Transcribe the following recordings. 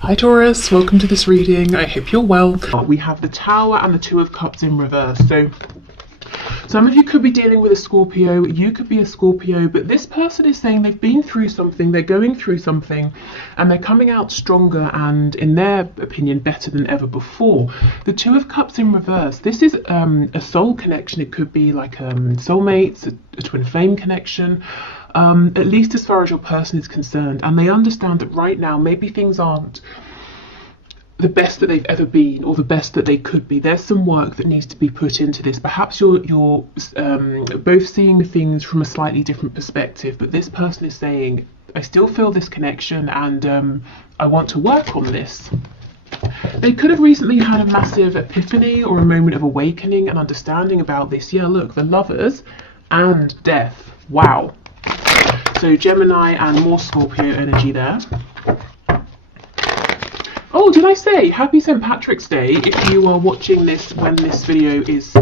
Hi Taurus, welcome to this reading. I hope you're well. We have the Tower and the Two of Cups in reverse. So some of you could be dealing with a Scorpio, you could be a Scorpio, but this person is saying they've been through something, they're going through something, and they're coming out stronger and, in their opinion, better than ever before. The Two of Cups in reverse, this is a soul connection. It could be like soulmates, a twin flame connection, at least as far as your person is concerned. And they understand that right now, maybe things aren't the best that they've ever been or the best that they could be. There's some work that needs to be put into this. Perhaps you're both seeing things from a slightly different perspective, but this person is saying, I still feel this connection and I want to work on this. They could have recently had a massive epiphany or a moment of awakening and understanding about this. Yeah, look, the Lovers and Death. Wow. So Gemini and more Scorpio energy there. Oh, did I say happy St. Patrick's Day if you are watching this when this video is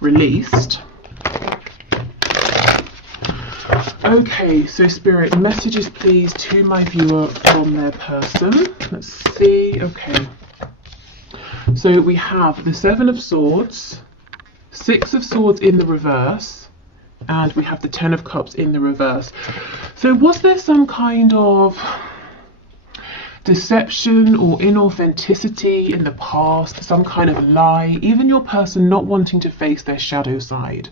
released. Okay, so Spirit, messages please to my viewer from their person. Let's see. Okay. So we have the Seven of Swords, Six of Swords in the reverse, and we have the Ten of Cups in the reverse. So was there some kind of deception or inauthenticity in the past, some kind of lie, even your person not wanting to face their shadow side,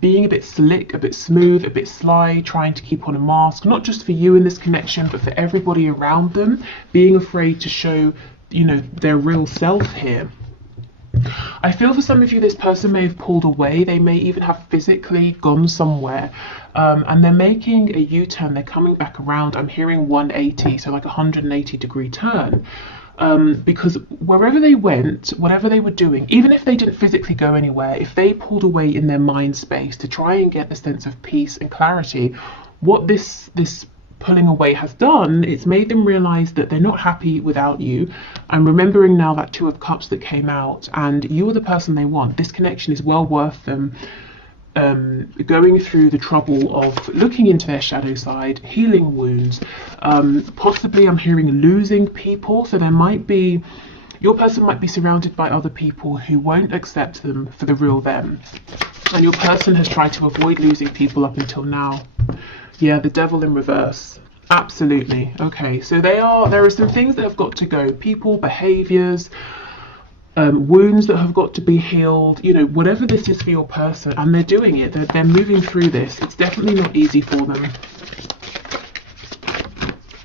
being a bit slick, a bit smooth, a bit sly, trying to keep on a mask, not just for you in this connection, but for everybody around them, being afraid to show, you know, their real self here. I feel for some of you, this person may have pulled away. They may even have physically gone somewhere, and they're making a U-turn. They're coming back around. I'm hearing 180, so like a 180-degree turn, because wherever they went, whatever they were doing, even if they didn't physically go anywhere, if they pulled away in their mind space to try and get the sense of peace and clarity, what this pulling away has done, it's made them realize that they're not happy without you. I'm remembering now that Two of Cups that came out, and you are the person they want. This connection is well worth them going through the trouble of looking into their shadow side, healing wounds, possibly I'm hearing losing people. So there might be, your person might be surrounded by other people who won't accept them for the real them, and your person has tried to avoid losing people up until now. Yeah, the Devil in reverse. Absolutely. Okay, so there are some things that have got to go. People, behaviors, wounds that have got to be healed, you know, whatever this is for your person, and they're doing it. They're moving through this. It's definitely not easy for them.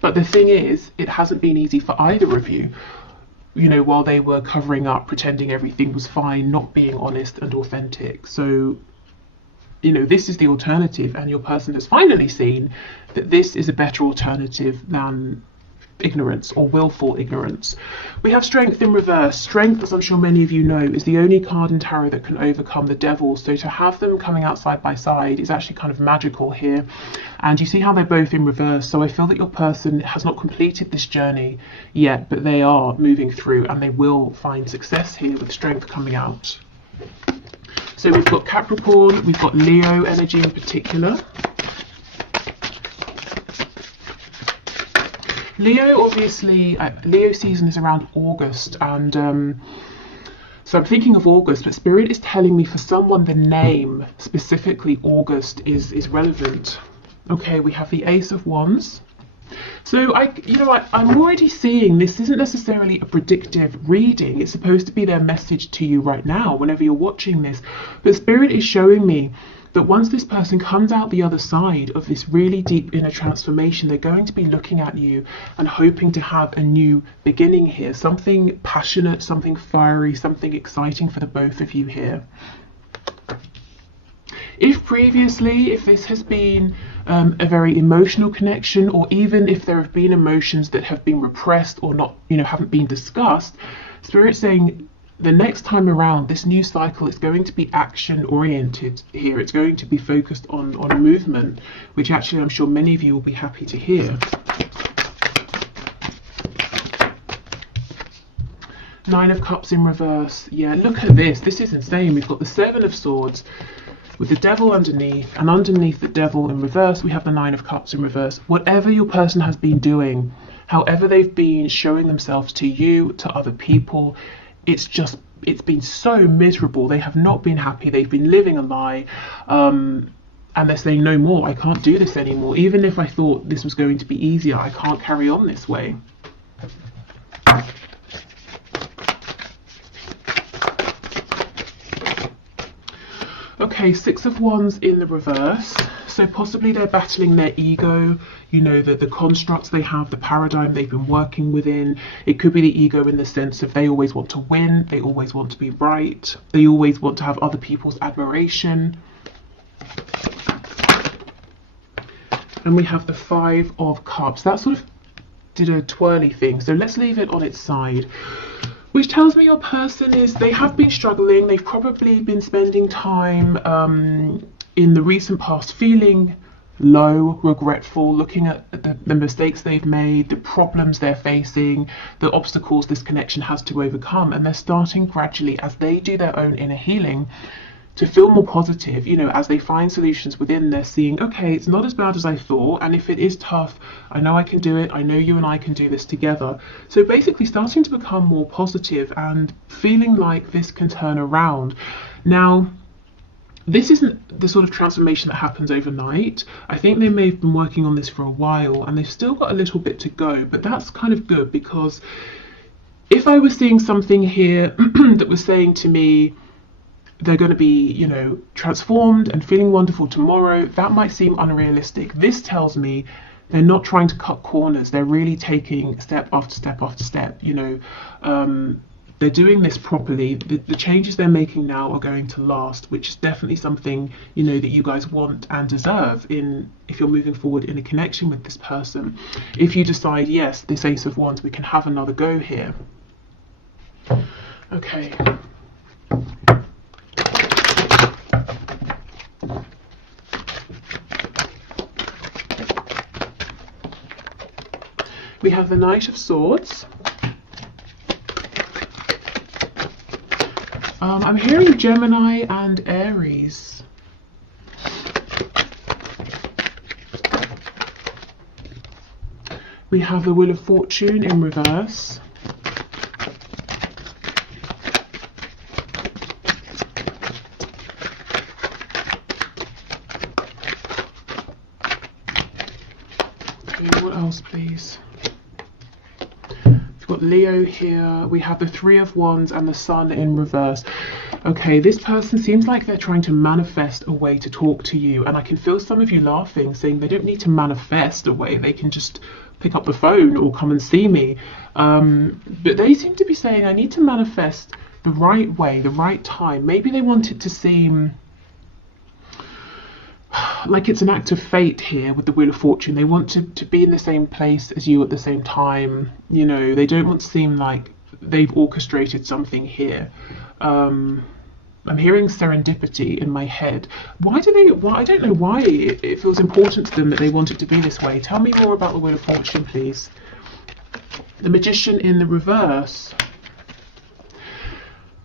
But the thing is, it hasn't been easy for either of you. You know, while they were covering up, pretending everything was fine, not being honest and authentic. So, you know, this is the alternative, and your person has finally seen that this is a better alternative than ignorance or willful ignorance. We have Strength in reverse. Strength, as I'm sure many of you know, is the only card in tarot that can overcome the devil. So to have them coming out side by side is actually kind of magical here. And you see how they're both in reverse. So I feel that your person has not completed this journey yet, but they are moving through, and they will find success here with Strength coming out. So we've got Capricorn, we've got Leo energy in particular. Leo, obviously, Leo season is around August, and so I'm thinking of August, but Spirit is telling me for someone the name, specifically August, is relevant. Okay, we have the Ace of Wands. So I'm already seeing this isn't necessarily a predictive reading. It's supposed to be their message to you right now, whenever you're watching this. But Spirit is showing me that once this person comes out the other side of this really deep inner transformation, they're going to be looking at you and hoping to have a new beginning here. Something passionate, something fiery, something exciting for the both of you here. If previously, if this has been a very emotional connection, or even if there have been emotions that have been repressed or not, you know, haven't been discussed, Spirit's saying the next time around, this new cycle is going to be action oriented here. It's going to be focused on movement, which actually I'm sure many of you will be happy to hear. Nine of Cups in reverse. Yeah, look at this. This is insane. We've got the Seven of Swords with the Devil underneath, and underneath the Devil in reverse we have the Nine of Cups in reverse. Whatever your person has been doing However they've been showing themselves to you, to other people, it's been so miserable. They have not been happy. They've been living a lie. And they're saying, no more, I can't do this anymore. Even if I thought this was going to be easier, I can't carry on this way. Okay, Six of Wands in the reverse. So possibly they're battling their ego, you know, the constructs they have, the paradigm they've been working within. It could be the ego in the sense of they always want to win, they always want to be right, they always want to have other people's admiration. And we have the Five of Cups. That sort of did a twirly thing, so let's leave it on its side. Which tells me your person they have been struggling. They've probably been spending time in the recent past feeling low, regretful, looking at the mistakes they've made, the problems they're facing, the obstacles this connection has to overcome. And they're starting gradually, as they do their own inner healing, to feel more positive. You know, as they find solutions within, they're seeing, okay, it's not as bad as I thought, and if it is tough, I know I can do it. I know you and I can do this together. So basically starting to become more positive and feeling like this can turn around. Now, this isn't the sort of transformation that happens overnight. I think they may have been working on this for a while and they've still got a little bit to go, but that's kind of good, because if I was seeing something here that was saying to me, they're going to be, you know, transformed and feeling wonderful tomorrow, that might seem unrealistic. This tells me they're not trying to cut corners. They're really taking step after step after step. You know, they're doing this properly. The changes they're making now are going to last, which is definitely something, you know, that you guys want and deserve if you're moving forward in a connection with this person. If you decide, yes, this Ace of Wands, we can have another go here. Okay. We have the Knight of Swords. I'm hearing Gemini and Aries. We have the Wheel of Fortune in reverse. Okay, what else, please? We've got Leo here. We have the Three of Wands and the Sun in reverse. Okay, this person seems like they're trying to manifest a way to talk to you, and I can feel some of you laughing, saying they don't need to manifest a way, they can just pick up the phone or come and see me. But they seem to be saying, I need to manifest the right way, the right time. Maybe they want it to seem like it's an act of fate here with the Wheel of Fortune. They want to be in the same place as you at the same time. You know, they don't want to seem like they've orchestrated something here. I'm hearing serendipity in my head. I don't know why it feels important to them that they want it to be this way. Tell me more about the Wheel of Fortune, please. The Magician in the reverse.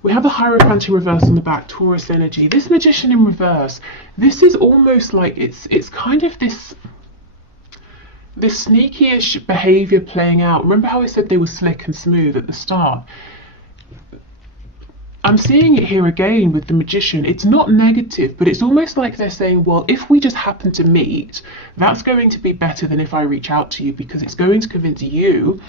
We have the Hierophant in reverse on the back, Taurus energy. This Magician in reverse, this is almost like it's kind of this sneaky-ish behavior playing out. Remember how I said they were slick and smooth at the start? I'm seeing it here again with the Magician. It's not negative, but it's almost like they're saying, well, if we just happen to meet, that's going to be better than if I reach out to you, because it's going to convince you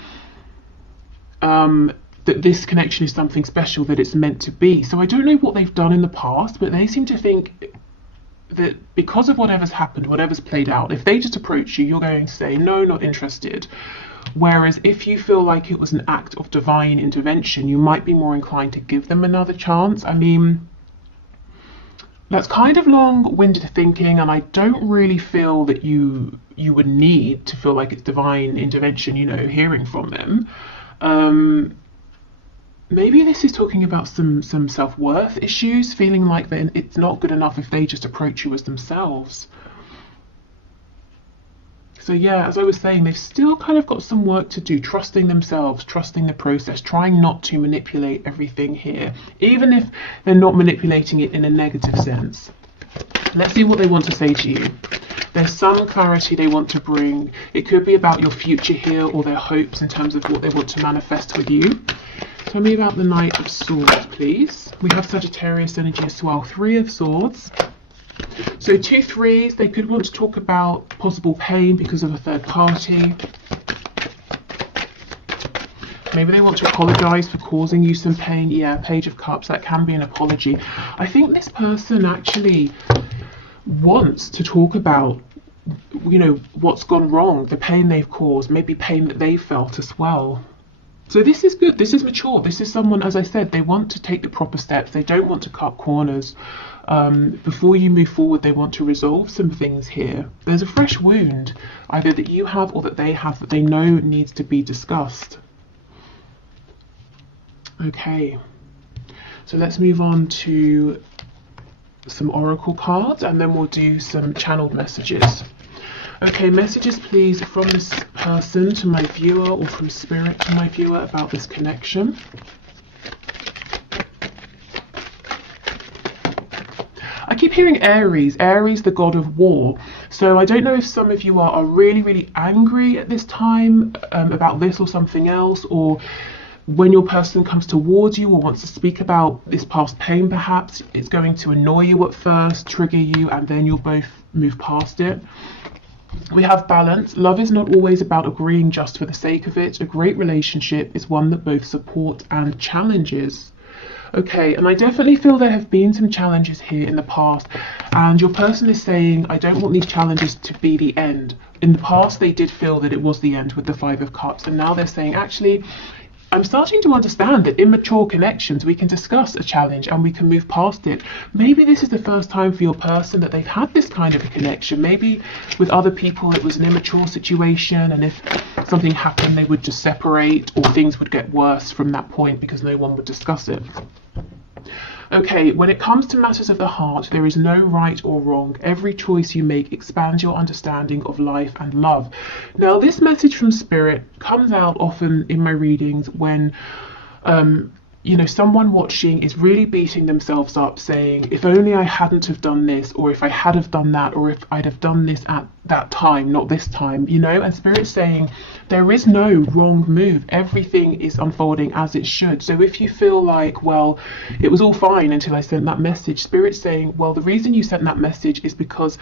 that this connection is something special, that it's meant to be. So I don't know what they've done in the past, but they seem to think that because of whatever's happened, whatever's played out, if they just approach you, you're going to say, no, not interested. Whereas if you feel like it was an act of divine intervention, you might be more inclined to give them another chance. I mean, that's kind of long-winded thinking, and I don't really feel that you would need to feel like it's divine intervention, you know, hearing from them. Maybe this is talking about some self-worth issues, feeling like that it's not good enough if they just approach you as themselves. So yeah, as I was saying, they've still kind of got some work to do, trusting themselves, trusting the process, trying not to manipulate everything here, even if they're not manipulating it in a negative sense. Let's see what they want to say to you. There's some clarity they want to bring. It could be about your future here or their hopes in terms of what they want to manifest with you. Tell me about the Knight of Swords, please. We have Sagittarius energy as well. 3 of Swords. So 2 threes, they could want to talk about possible pain because of a third party. Maybe they want to apologise for causing you some pain. Yeah, Page of Cups, that can be an apology. I think this person actually wants to talk about, you know, what's gone wrong, the pain they've caused, maybe pain that they felt as well. So this is good, this is mature, this is someone, as I said, they want to take the proper steps, they don't want to cut corners. Before you move forward, they want to resolve some things here. There's a fresh wound, either that you have or that they have, that they know needs to be discussed. Okay, so let's move on to some oracle cards and then we'll do some channeled messages. Okay, messages please from this person to my viewer or from spirit to my viewer about this connection. I keep hearing Aries, Aries the god of war. So I don't know if some of you are really, really angry at this time about this or something else, or when your person comes towards you or wants to speak about this past pain, perhaps it's going to annoy you at first, trigger you, and then you'll both move past it. We have balance. Love is not always about agreeing just for the sake of it. A great relationship is one that both support and challenges. Okay, and I definitely feel there have been some challenges here in the past, and your person is saying, I don't want these challenges to be the end. In the past, they did feel that it was the end with the 5 of Cups, and now they're saying, actually, I'm starting to understand that in mature connections, we can discuss a challenge and we can move past it. Maybe this is the first time for your person that they've had this kind of a connection. Maybe with other people, it was an immature situation, and if something happened, they would just separate, or things would get worse from that point because no one would discuss it. Okay, when it comes to matters of the heart, there is no right or wrong. Every choice you make expands your understanding of life and love. Now, this message from Spirit comes out often in my readings when, you know, someone watching is really beating themselves up saying, if only I hadn't have done this, or if I had have done that, or if I'd have done this at that time, not this time, you know, and Spirit's saying there is no wrong move. Everything is unfolding as it should. So if you feel like, well, it was all fine until I sent that message, Spirit's saying, well, the reason you sent that message is because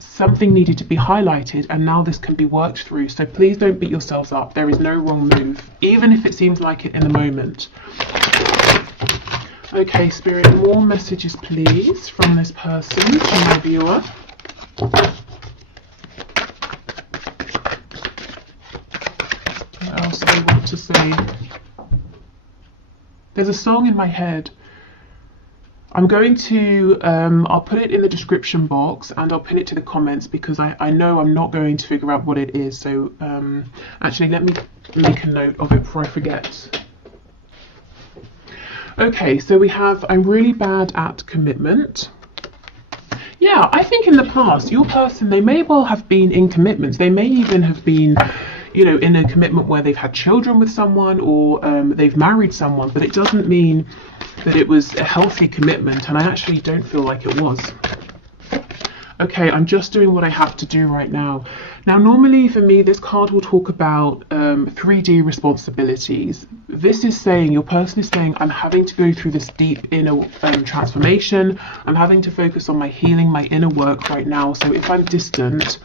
something needed to be highlighted, and now this can be worked through. So please don't beat yourselves up. There is no wrong move, even if it seems like it in the moment. Okay, Spirit, more messages please from this person to my viewer. What else do they want to say? There's a song in my head. I'm going to, I'll put it in the description box and I'll pin it to the comments because I know I'm not going to figure out what it is. So actually, let me make a note of it before I forget. Okay, so we have, I'm really bad at commitment. Yeah, I think in the past, your person, they may well have been in commitments. They may even have been, you know, in a commitment where they've had children with someone, or they've married someone, but it doesn't mean that it was a healthy commitment, and I actually don't feel like it was. Okay, I'm just doing what I have to do right now. Now, normally for me, this card will talk about 3D responsibilities. This is saying, your person is saying, I'm having to go through this deep inner transformation. I'm having to focus on my healing, my inner work right now. So if I'm distant,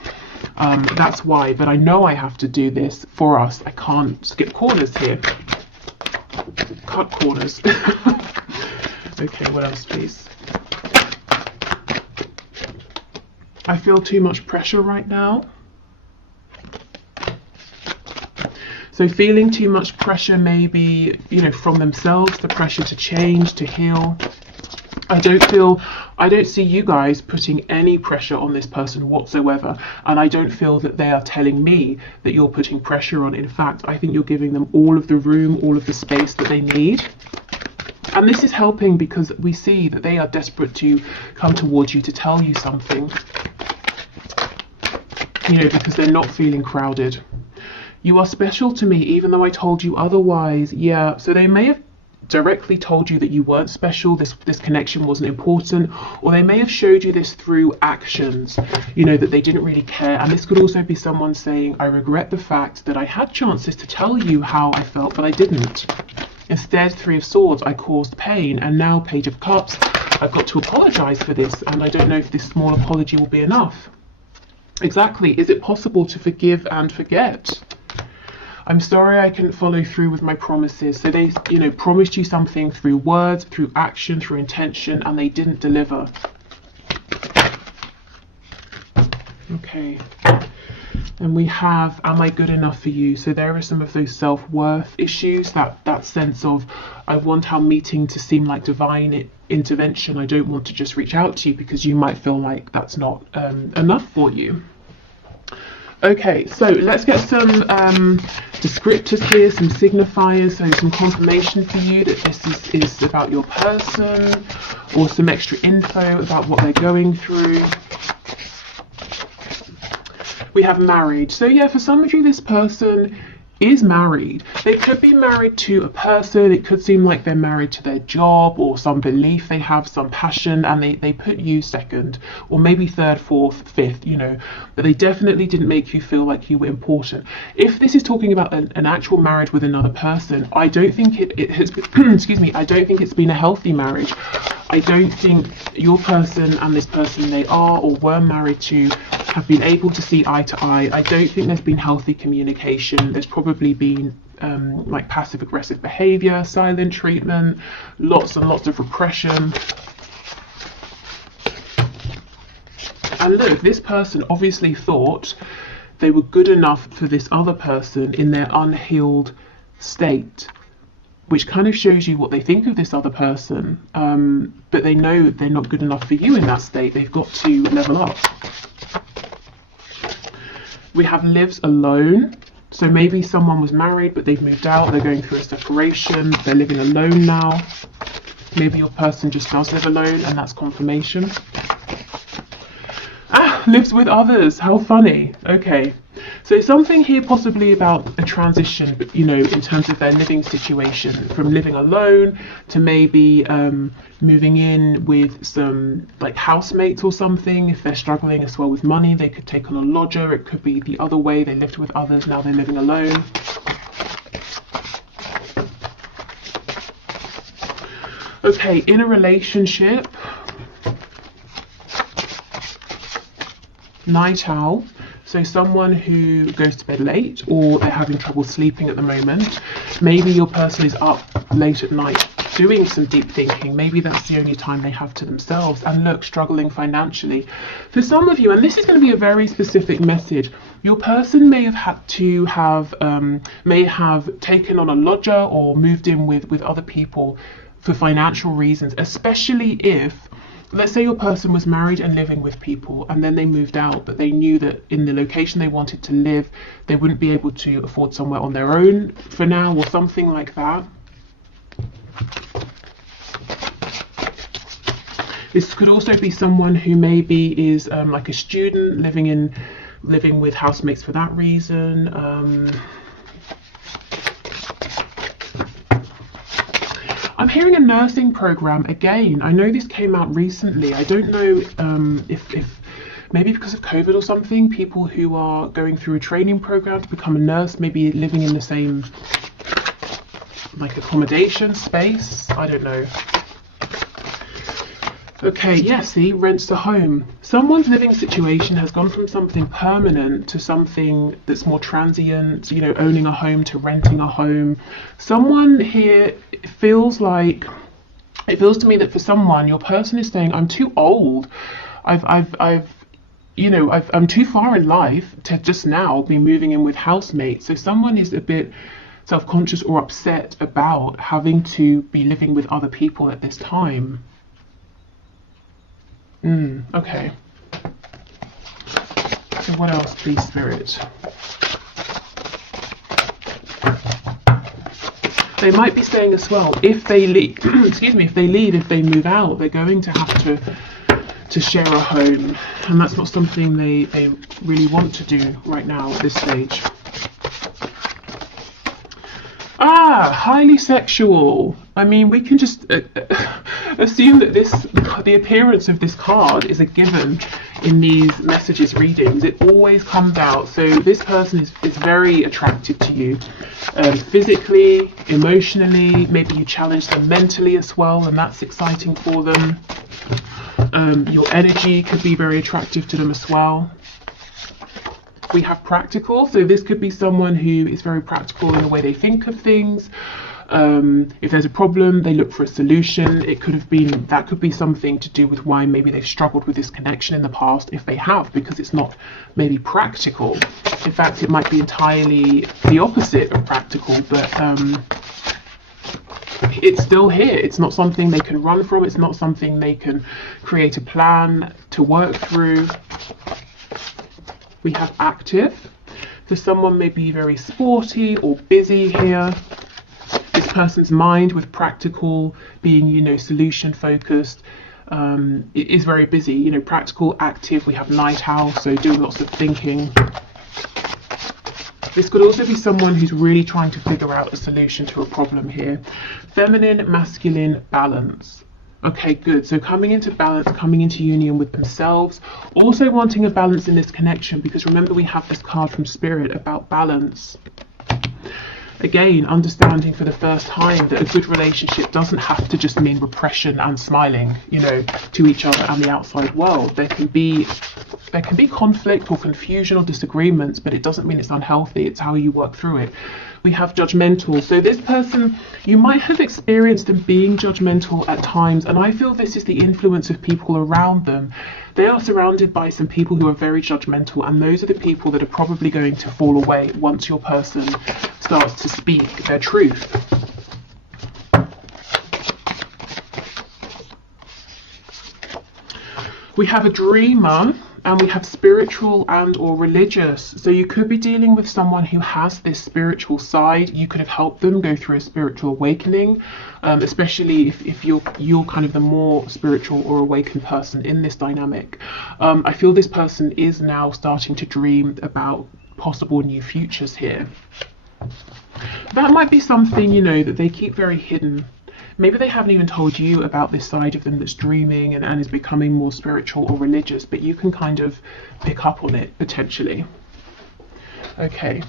that's why. But I know I have to do this for us. I can't skip corners here. Cut corners. Okay, what else, please? I feel too much pressure right now. So feeling too much pressure, maybe, you know, from themselves, the pressure to change, to heal. I don't see you guys putting any pressure on this person whatsoever. And I don't feel that they are telling me that you're putting pressure on. In fact, I think you're giving them all of the room, all of the space that they need. And this is helping because we see that they are desperate to come towards you to tell you something. You know, because they're not feeling crowded. You are special to me, even though I told you otherwise. Yeah, so they may have directly told you that you weren't special, this connection wasn't important, or they may have showed you this through actions, you know, that they didn't really care. And this could also be someone saying, I regret the fact that I had chances to tell you how I felt, but I didn't. Instead, Three of Swords, I caused pain, and now Page of Cups, I've got to apologize for this, and I don't know if this small apology will be enough. Exactly. Is it possible to forgive and forget? I'm sorry I couldn't follow through with my promises. So they, you know, promised you something through words, through action, through intention, and they didn't deliver. Okay. And we have, am I good enough for you? So there are some of those self-worth issues, that sense of, I want our meeting to seem like divine intervention. I don't want to just reach out to you because you might feel like that's not enough for you. Okay, so let's get some descriptors here, some signifiers, so some confirmation for you that this is about your person, or some extra info about what they're going through. We have married. So yeah, for some of you, this person is married. They could be married to a person. It could seem like they're married to their job or some belief they have, some passion, and they put you second, or maybe third, fourth, fifth, you know, but they definitely didn't make you feel like you were important. If this is talking about an actual marriage with another person, I don't think it has excuse me, I don't think it's been a healthy marriage. I don't think your person and this person they are or were married to have been able to see eye to eye. I don't think there's been healthy communication. There's probably been like passive aggressive behavior, silent treatment, lots and lots of repression. And look, this person obviously thought they were good enough for this other person in their unhealed state, which kind of shows you what they think of this other person, but they know they're not good enough for you in that state. They've got to level up. We have lives alone. So maybe someone was married, but they've moved out. They're going through a separation. They're living alone now. Maybe your person just does live alone, and that's confirmation. Lives with others. How funny. Okay. So something here possibly about a transition, but you know, in terms of their living situation, from living alone to maybe moving in with some like housemates or something. If they're struggling as well with money, they could take on a lodger. It could be the other way. They lived with others, now they're living alone. Okay, in a relationship, night owl. So someone who goes to bed late, or they're having trouble sleeping at the moment. Maybe your person is up late at night doing some deep thinking. Maybe that's the only time they have to themselves. And look, struggling financially. For some of you, and this is going to be a very specific message, your person may have had to have, may have taken on a lodger or moved in with other people for financial reasons, especially if, let's say your person was married and living with people and then they moved out, but they knew that in the location they wanted to live, they wouldn't be able to afford somewhere on their own for now or something like that. This could also be someone who maybe is like a student living with housemates for that reason. I'm hearing a nursing program again. I know this came out recently. I don't know if maybe because of COVID or something, people who are going through a training program to become a nurse, maybe living in the same like accommodation space. I don't know. Okay, yeah, see, rents a home. Someone's living situation has gone from something permanent to something that's more transient, you know, owning a home to renting a home. Someone here feels like, it feels to me that for someone, your person is saying, I'm too old. I'm too far in life to just now be moving in with housemates. So someone is a bit self-conscious or upset about having to be living with other people at this time. Okay. So what else, please, Spirit? They might be saying as well, if they leave, excuse me, if they move out, they're going to have to share a home, and that's not something they really want to do right now at this stage. Highly sexual. I mean, we can just assume that the appearance of this card is a given in these messages readings. It always comes out. So this person is very attractive to you, physically, emotionally. Maybe you challenge them mentally as well, and that's exciting for them. Your energy could be very attractive to them as well. We have practical, so this could be someone who is very practical in the way they think of things. If there's a problem, they look for a solution. That could be something to do with why maybe they've struggled with this connection in the past, if they have, because it's not maybe practical. In fact, it might be entirely the opposite of practical, but it's still here. It's not something they can run from. It's not something they can create a plan to work through. We have active. So someone may be very sporty or busy here. This person's mind, with practical being, solution focused, is very busy. Practical, active. We have night owl, so doing lots of thinking. This could also be someone who's really trying to figure out a solution to a problem here. Feminine, masculine, balance. Okay, good. So coming into balance, coming into union with themselves, also wanting a balance in this connection, because remember we have this card from Spirit about balance. Again, understanding for the first time that a good relationship doesn't have to just mean repression and smiling, to each other and the outside world. There can be conflict or confusion or disagreements, but it doesn't mean it's unhealthy. It's how you work through it. We have judgmental. So this person, you might have experienced them being judgmental at times, and I feel this is the influence of people around them. They are surrounded by some people who are very judgmental, and those are the people that are probably going to fall away once your person starts to speak their truth. We have a dreamer, and we have spiritual and or religious. So you could be dealing with someone who has this spiritual side. You could have helped them go through a spiritual awakening, especially if you're kind of the more spiritual or awakened person in this dynamic. I feel this person is now starting to dream about possible new futures here. That might be something, that they keep very hidden. Maybe they haven't even told you about this side of them that's dreaming and is becoming more spiritual or religious, but you can kind of pick up on it potentially. Okay.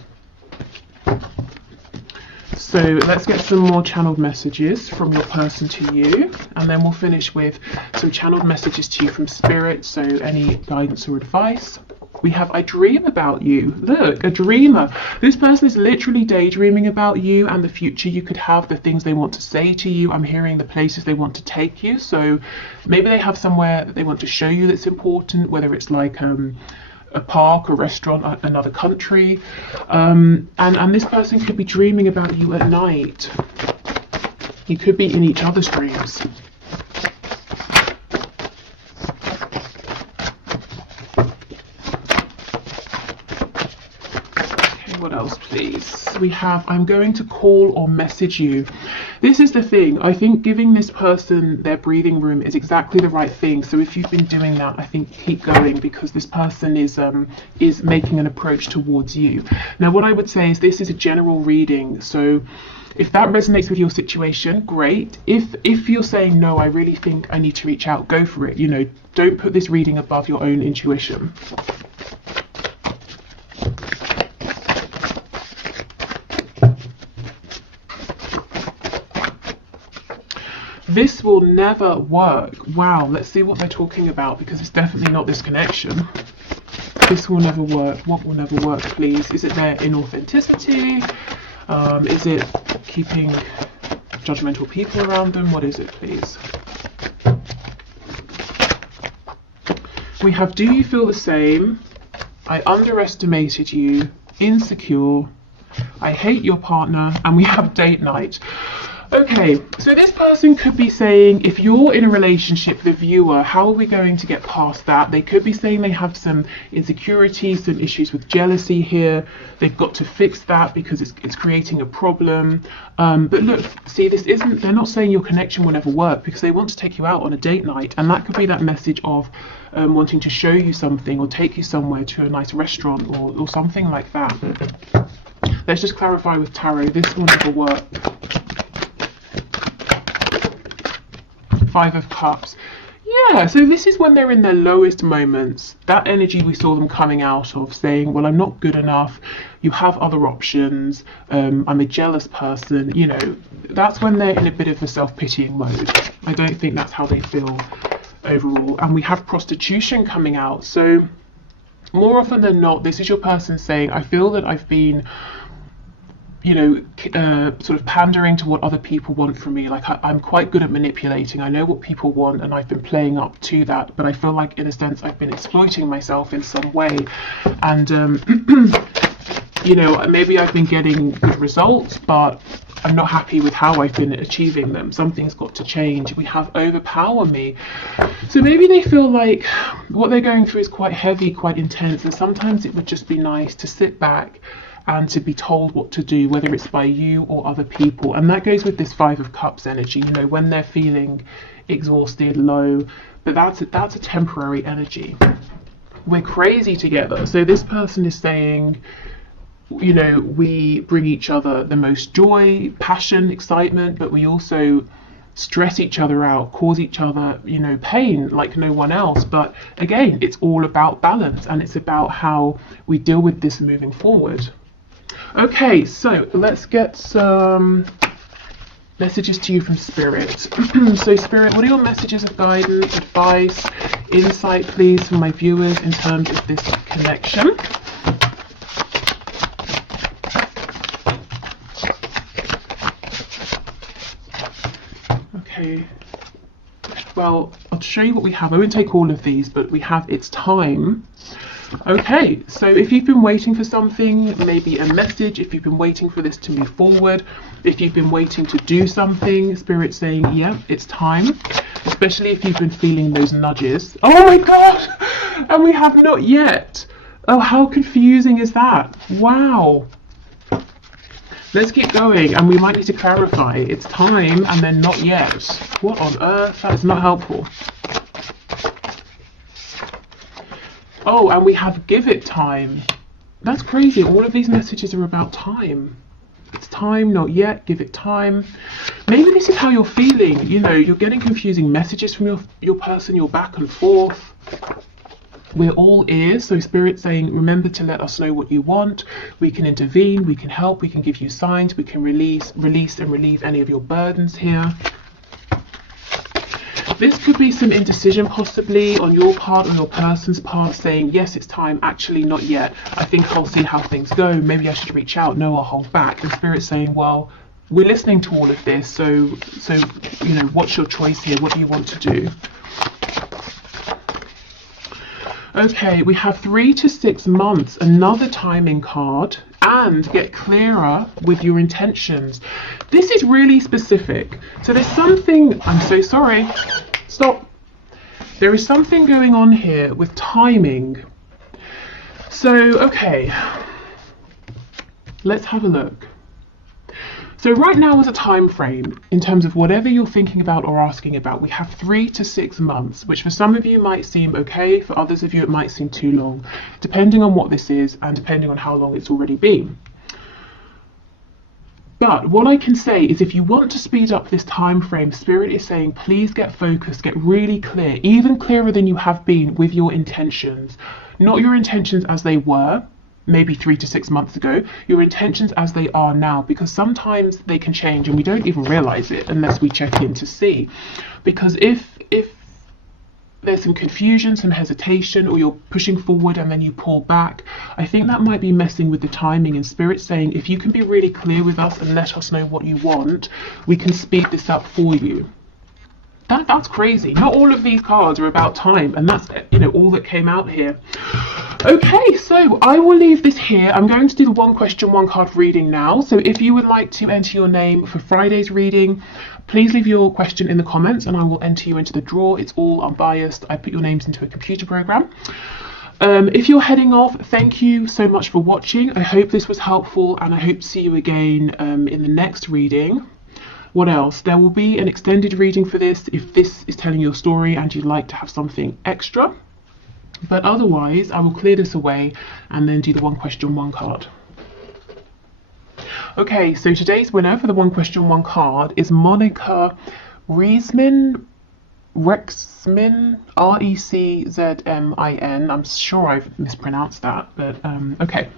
So let's get some more channeled messages from your person to you, and then we'll finish with some channeled messages to you from Spirit, so any guidance or advice. We have, I dream about you. Look, a dreamer. This person is literally daydreaming about you and the future you could have, the things they want to say to you. I'm hearing the places they want to take you. So maybe they have somewhere that they want to show you that's important, whether it's like a park, a restaurant, another country. And this person could be dreaming about you at night. You could be in each other's dreams. What else, please? We have, I'm going to call or message you. This is the thing. I think giving this person their breathing room is exactly the right thing. So if you've been doing that, I think keep going, because this person is making an approach towards you. Now, what I would say is this is a general reading. So if that resonates with your situation, great. If you're saying, no, I really think I need to reach out, go for it. Don't put this reading above your own intuition. This will never work. Wow, let's see what they're talking about, because it's definitely not this connection. This will never work. What will never work, please? Is it their inauthenticity? Is it keeping judgmental people around them? What is it, please? We have, do you feel the same? I underestimated you. Insecure. I hate your partner. And we have date night. Okay, so this person could be saying, if you're in a relationship, the viewer, how are we going to get past that? They could be saying they have some insecurities, some issues with jealousy here. They've got to fix that because it's creating a problem. But look, see, they're not saying your connection will never work, because they want to take you out on a date night. And that could be that message of wanting to show you something or take you somewhere to a nice restaurant or something like that. Let's just clarify with tarot. This will never work. 5 of Cups. Yeah, so this is when they're in their lowest moments. That energy we saw them coming out of, saying, well, I'm not good enough. You have other options. I'm a jealous person. You know, that's when they're in a bit of a self-pitying mode. I don't think that's how they feel overall. And we have prostitution coming out. So more often than not, this is your person saying, I feel that I've been, you know, sort of pandering to what other people want from me. Like I'm quite good at manipulating. I know what people want and I've been playing up to that, but I feel like in a sense I've been exploiting myself in some way. And, you know, maybe I've been getting good results, but I'm not happy with how I've been achieving them. Something's got to change. We have overpower me. So maybe they feel like what they're going through is quite heavy, quite intense. And sometimes it would just be nice to sit back and to be told what to do, whether it's by you or other people. And that goes with this 5 of Cups energy, you know, when they're feeling exhausted, low, but that's a temporary energy. We're crazy together. So this person is saying, you know, we bring each other the most joy, passion, excitement, but we also stress each other out, cause each other, you know, pain like no one else. But again, it's all about balance, and it's about how we deal with this moving forward. Okay, so let's get some messages to you from Spirit. So Spirit, what are your messages of guidance, advice, insight, please, for my viewers in terms of this connection? Okay, well, I'll show you what we have. I won't take all of these, but we have It's Time. Okay, so if you've been waiting for something, maybe a message, if you've been waiting for this to move forward, if you've been waiting to do something, Spirit's saying, yeah, it's time. Especially if you've been feeling those nudges. Oh my God! And we have not yet. Oh, how confusing is that? Wow. Let's keep going, and we might need to clarify. It's time and then not yet. What on earth? That is not helpful. Oh, and we have give it time. That's crazy. All of these messages are about time. It's time, not yet, give it time. Maybe this is how you're feeling. You know, you're getting confusing messages from your person, you're back and forth. We're all ears, so Spirit's saying, remember to let us know what you want. We can intervene, we can help, we can give you signs, we can release and relieve any of your burdens here. This could be some indecision possibly on your part or your person's part, saying, yes, it's time, actually not yet. I think I'll see how things go. Maybe I should reach out. No, I'll hold back. And Spirit's saying, well, we're listening to all of this. So, you know, what's your choice here? What do you want to do? Okay, we have 3 to 6 months, another timing card, and get clearer with your intentions. This is really specific. So there's something, I'm so sorry, stop. There is something going on here with timing. So, okay, let's have a look. So right now is a time frame in terms of whatever you're thinking about or asking about. We have 3 to 6 months, which for some of you might seem okay, for others of you it might seem too long, depending on what this is and depending on how long it's already been. But what I can say is if you want to speed up this time frame, Spirit is saying please get focused, get really clear, even clearer than you have been with your intentions. Not your intentions as they were, maybe 3 to 6 months ago, your intentions as they are now, because sometimes they can change and we don't even realize it unless we check in to see. Because if there's some confusion, some hesitation, or you're pushing forward and then you pull back, I think that might be messing with the timing. And Spirit's saying if you can be really clear with us and let us know what you want, we can speed this up for you. That's crazy. Not all of these cards are about time, and that's, you know, all that came out here. Okay, so I will leave this here. I'm going to do the 1 question, 1 card reading now. So if you would like to enter your name for Friday's reading, please leave your question in the comments and I will enter you into the draw. It's all unbiased. I put your names into a computer program. If you're heading off, thank you so much for watching. I hope this was helpful and I hope to see you again in the next reading. What else? There will be an extended reading for this if this is telling your story and you'd like to have something extra. But otherwise, I will clear this away and then do the 1 question, 1 card. Okay, so today's winner for the one question, one card is Monica Reisman. Rexmin, Reczmin. I'm sure I've mispronounced that, but okay.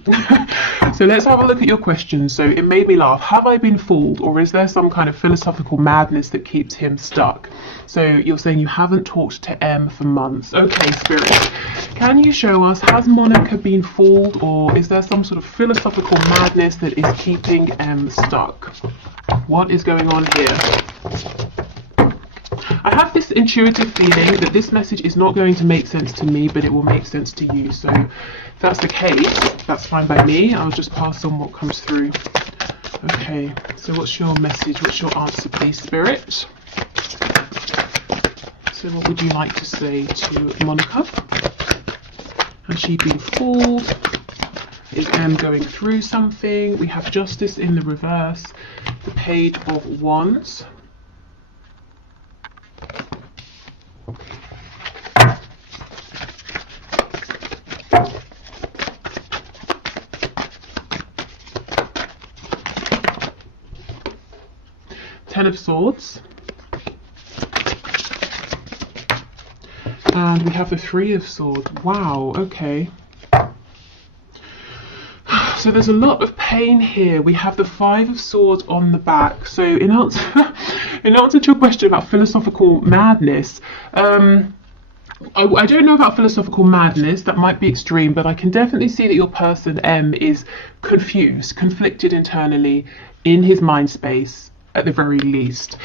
So let's have a look at your question. So it made me laugh. Have I been fooled, or is there some kind of philosophical madness that keeps him stuck? So you're saying you haven't talked to M for months. Okay, Spirit, can you show us, has Monica been fooled, or is there some sort of philosophical madness that is keeping M stuck? What is going on here? I have this intuitive feeling that this message is not going to make sense to me, but it will make sense to you. So if that's the case, that's fine by me. I'll just pass on what comes through. Okay, so what's your message? What's your answer, please, Spirit? So what would you like to say to Monica? Has she been fooled? Is M going through something? We have Justice in the reverse, the Page of Wands. Ten of Swords, and we have the Three of Swords. Wow, okay. So there's a lot of pain here. We have the Five of Swords on the back. So in answer, in answer to your question about philosophical madness, I don't know about philosophical madness, that might be extreme, but I can definitely see that your person M is confused, conflicted internally in his mind space, at the very least.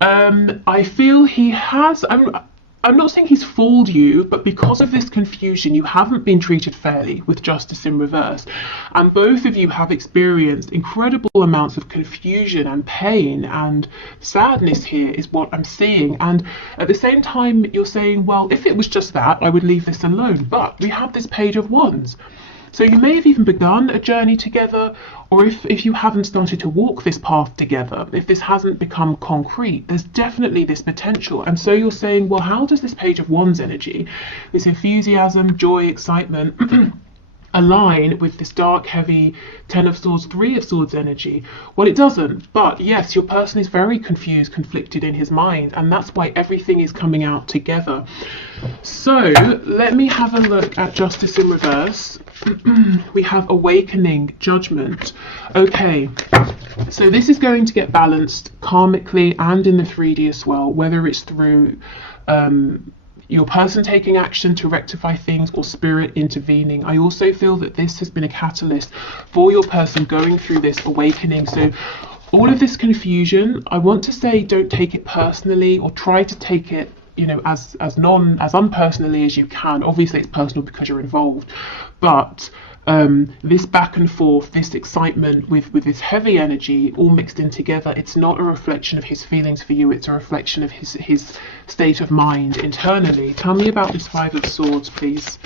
I feel he has, I'm not saying he's fooled you, but because of this confusion, you haven't been treated fairly with Justice in reverse. And both of you have experienced incredible amounts of confusion and pain and sadness here is what I'm seeing. And at the same time, you're saying, well, if it was just that, I would leave this alone. But we have this Page of Wands. So you may have even begun a journey together, or if you haven't started to walk this path together, if this hasn't become concrete, there's definitely this potential. And so you're saying, well, how does this Page of Wands energy, this enthusiasm, joy, excitement, align with this dark, heavy Ten of Swords, Three of Swords energy? Well, it doesn't. But yes, your person is very confused, conflicted in his mind, and that's why everything is coming out together. So let me have a look at Justice in reverse. We have Awakening, Judgment. Okay, so this is going to get balanced karmically and in the 3D as well, whether it's through your person taking action to rectify things or spirit intervening. I also feel that this has been a catalyst for your person going through this awakening. So all of this confusion, I want to say, don't take it personally, or try to take it, you know, as unpersonally as you can. Obviously it's personal because you're involved, but this back and forth, this excitement with this heavy energy all mixed in together, it's not a reflection of his feelings for you, it's a reflection of his state of mind internally. Tell me about this Five of Swords, please.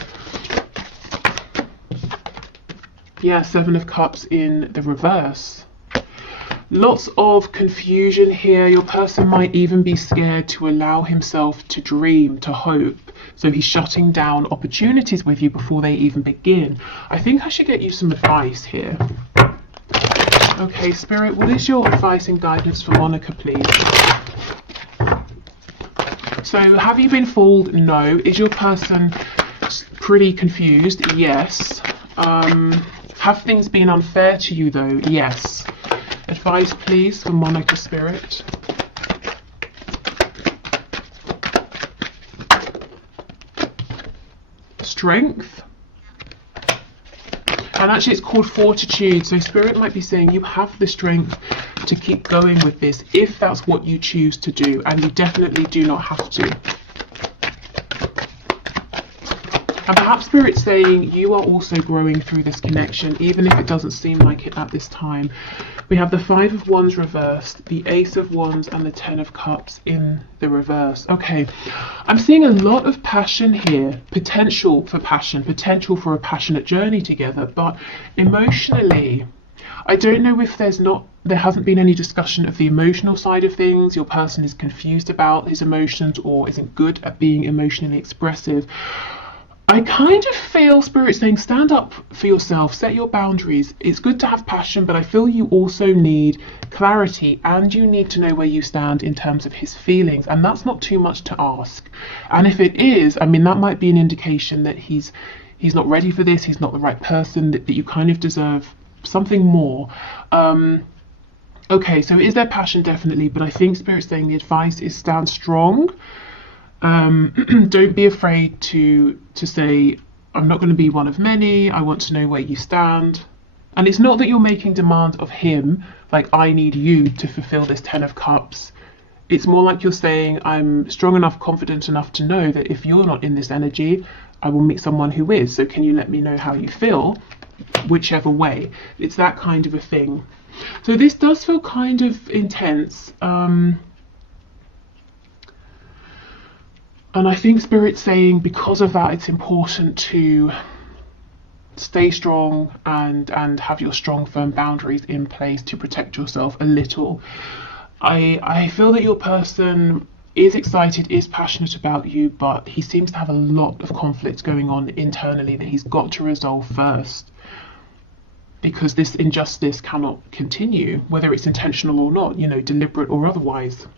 Yeah, Seven of Cups in the reverse. Lots of confusion here. Your person might even be scared to allow himself to dream, to hope. So he's shutting down opportunities with you before they even begin. I think I should get you some advice here. Okay, Spirit, what is your advice and guidance for Monica, please? So have you been fooled? No. Is your person pretty confused? Yes. Have things been unfair to you though? Yes. Advice, please, for Monica, Spirit. Strength. And actually it's called Fortitude. So Spirit might be saying you have the strength to keep going with this if that's what you choose to do, and you definitely do not have to. And perhaps Spirit's saying you are also growing through this connection, even if it doesn't seem like it at this time. We have the Five of Wands reversed, the Ace of Wands, and the Ten of Cups in the reverse. Okay, I'm seeing a lot of passion here, potential for passion, potential for a passionate journey together, but emotionally, I don't know if there hasn't been any discussion of the emotional side of things. Your person is confused about his emotions or isn't good at being emotionally expressive. I kind of feel Spirit saying stand up for yourself, set your boundaries. It's good to have passion, but I feel you also need clarity, and you need to know where you stand in terms of his feelings, and that's not too much to ask. And if it is, I mean, that might be an indication that he's not ready for this, he's not the right person, that you kind of deserve something more. Okay, so is there passion? Definitely, but I think Spirit's saying the advice is stand strong. Don't be afraid to say, I'm not going to be one of many, I want to know where you stand. And it's not that you're making demands of him, like I need you to fulfill this 10 of Cups. It's more like you're saying, I'm strong enough, confident enough to know that if you're not in this energy, I will meet someone who is. So can you let me know how you feel? Whichever way. It's that kind of a thing. So this does feel kind of intense. And I think Spirit's saying because of that, it's important to stay strong and have your strong, firm boundaries in place to protect yourself a little. I feel that your person is excited, is passionate about you, but he seems to have a lot of conflict going on internally that he's got to resolve first, because this injustice cannot continue, whether it's intentional or not, you know, deliberate or otherwise.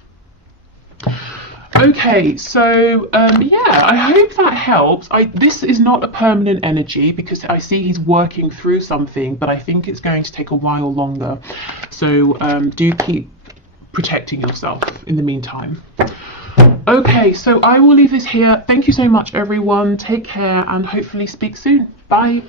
Okay, so yeah, I hope that helps. This is not a permanent energy because I see he's working through something, but I think it's going to take a while longer. So do keep protecting yourself in the meantime. Okay, so I will leave this here. Thank you so much, everyone. Take care and hopefully speak soon. Bye.